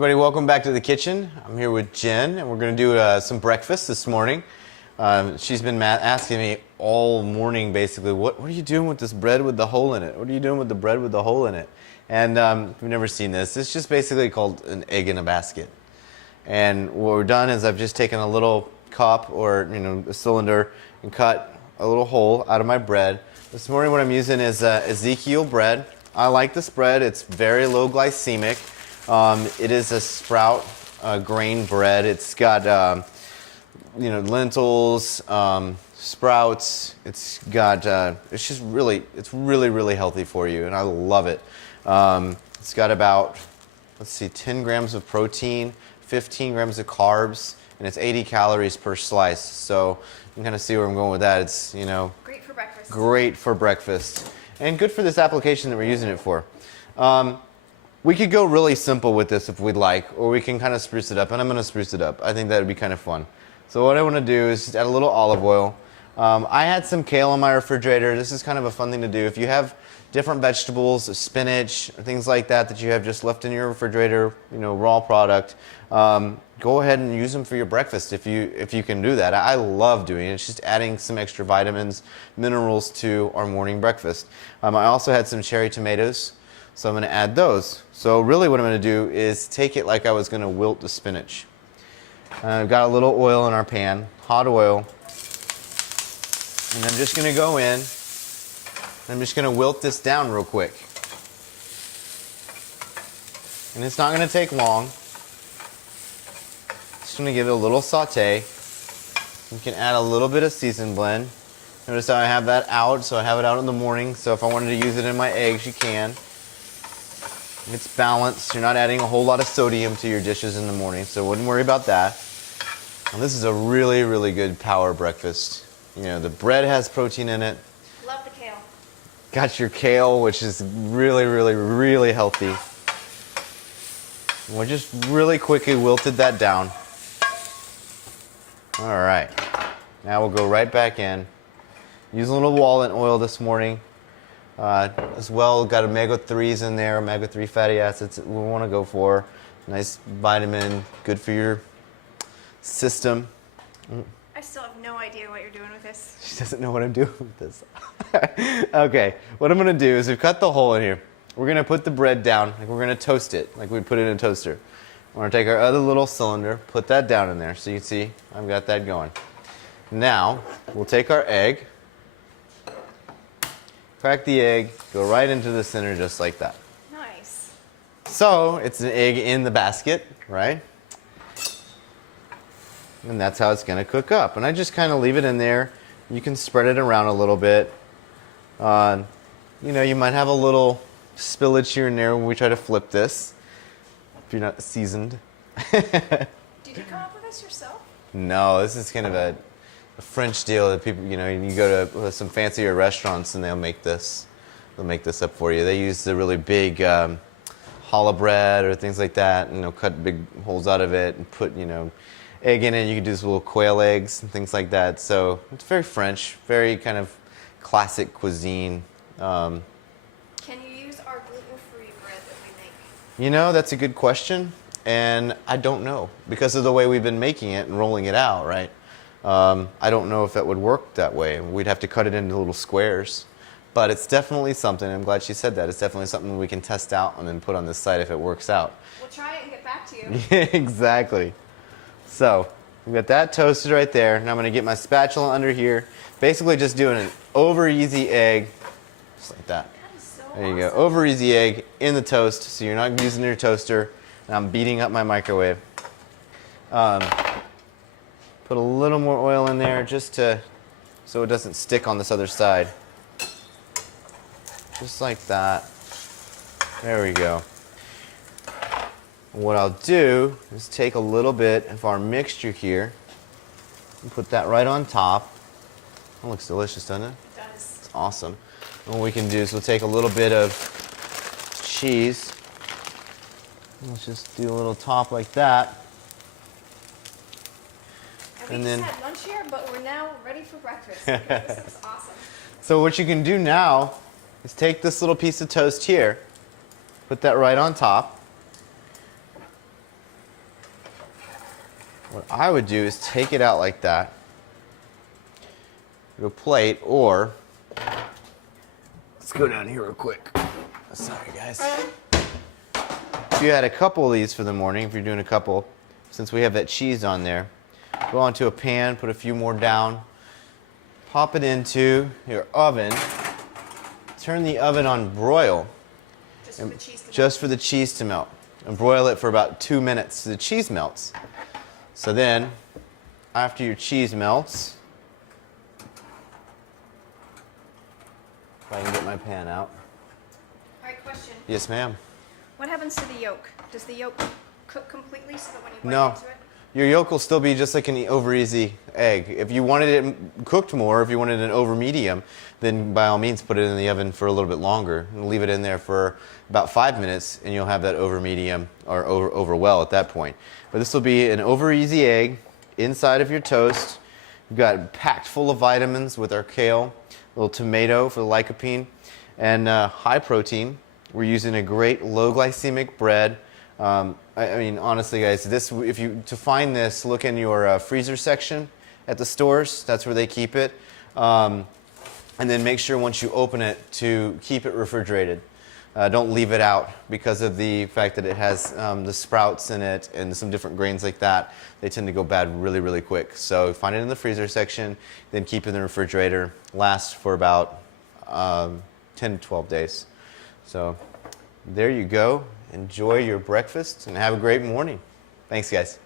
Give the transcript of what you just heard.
Everybody, welcome back to the kitchen. I'm here with Jen, and we're going to do some breakfast this morning. She's been asking me all morning, basically, what are you doing with this bread with the hole in it? What are you doing with the bread with the hole in it? And if you've never seen this, it's just basically called an egg in a basket. And what we've done is I've just taken a little cup or a cylinder and cut a little hole out of my bread. This morning what I'm using is Ezekiel Bread. I like this bread. It's very low glycemic. It is a sprout grain bread. It's got lentils, sprouts. It's really healthy for you, and I love it. It's got about 10 grams of protein, 15 grams of carbs, and it's 80 calories per slice. So you can kind of see where I'm going with that. It's great for breakfast. Great for breakfast, and good for this application that we're using it for. We could go really simple with this if we'd like, or we can kind of spruce it up, and I'm going to spruce it up. I think that would be kind of fun. So what I want to do is just add a little olive oil. I had some kale in my refrigerator. This is kind of a fun thing to do. If you have different vegetables, spinach, or things like that that you have just left in your refrigerator, raw product, go ahead and use them for your breakfast if you can do that. I love doing it. It's just adding some extra vitamins, minerals to our morning breakfast. I also had some cherry tomatoes, so I'm going to add those. So really what I'm going to do is take it like I was going to wilt the spinach. I've got a little oil in our pan, hot oil, and I'm just going to go in. I'm just going to wilt this down real quick. And it's not going to take long. Just going to give it a little saute. You can add a little bit of seasoned blend. Notice how I have that out, so I have it out in the morning. So if I wanted to use it in my eggs, you can. It's balanced. You're not adding a whole lot of sodium to your dishes in the morning, so wouldn't worry about that. And this is a really good power breakfast. The bread has protein in it. Love the kale. Got your kale, which is really healthy. And we just really quickly wilted that down. All right. Now we'll go right back in. Use a little walnut oil this morning. As well, got omega-3s in there, omega-3 fatty acids that we want to go for. Nice vitamin, good for your system. I still have no idea what you're doing with this. She doesn't know what I'm doing with this. Okay, what I'm going to do is we've cut the hole in here. We're going to put the bread down, like we're going to toast it, like we'd put it in a toaster. We're going to take our other little cylinder, put that down in there. So you can see I've got that going. Now, we'll take our egg. Crack the egg, go right into the center just like that. Nice. So it's an egg in the basket, right? And that's how it's going to cook up. And I just kind of leave it in there. You can spread it around a little bit. You might have a little spillage here and there when we try to flip this, if you're not seasoned. Did you come up with this yourself? No, this is kind of a French deal that people, you go to some fancier restaurants and they'll make this up for you. They use the really big challah bread or things like that, and they'll cut big holes out of it and put, egg in it. You can do these little quail eggs and things like that. So it's very French, very kind of classic cuisine. Can you use our gluten-free bread that we make? That's a good question, and I don't know because of the way we've been making it and rolling it out, right? I don't know if that would work that way. We'd have to cut it into little squares. But it's definitely something, I'm glad she said that, it's definitely something we can test out and then put on this site if it works out. We'll try it and get back to you. Yeah, exactly. So, we've got that toasted right there. Now I'm going to get my spatula under here. Basically just doing an over easy egg, just like that. That is so There you go, awesome. over easy egg in the toast, so you're not using your toaster. And I'm beating up my microwave. Put a little more oil in there just so it doesn't stick on this other side. Just like that. There we go. What I'll do is take a little bit of our mixture here and put that right on top. That looks delicious, doesn't it? It does. It's awesome. And what we can do is we'll take a little bit of cheese. Let's just do a little top like that. And we just had lunch here, but we're now ready for breakfast. Because this looks awesome. So what you can do now is take this little piece of toast here, put that right on top, What I would do is take it out like that, to a plate, or let's go down here real quick. Sorry, guys. If you had a couple of these for the morning, if you're doing a couple, since we have that cheese on there, go onto a pan, put a few more down, pop it into your oven, turn the oven on broil, just for the cheese to melt, and broil it for about 2 minutes so the cheese melts. So then, after your cheese melts, if I can get my pan out. Alright, question. Yes, ma'am. What happens to the yolk? Does the yolk cook completely so that when you bite No. into it? Your yolk will still be just like an over easy egg. If you wanted it cooked more, if you wanted an over medium, then by all means put it in the oven for a little bit longer and leave it in there for about 5 minutes, and you'll have that over medium or over well at that point. But this will be an over easy egg inside of your toast. We've got packed full of vitamins with our kale, a little tomato for the lycopene, and high protein. We're using a great low glycemic bread. I mean, honestly, guys, to find this, look in your freezer section at the stores. That's where they keep it. And then make sure once you open it to keep it refrigerated. Don't leave it out because of the fact that it has the sprouts in it and some different grains like that. They tend to go bad really, really quick. So find it in the freezer section, then keep it in the refrigerator. Lasts for about 10 to 12 days. So there you go. Enjoy your breakfast and have a great morning. Thanks, guys.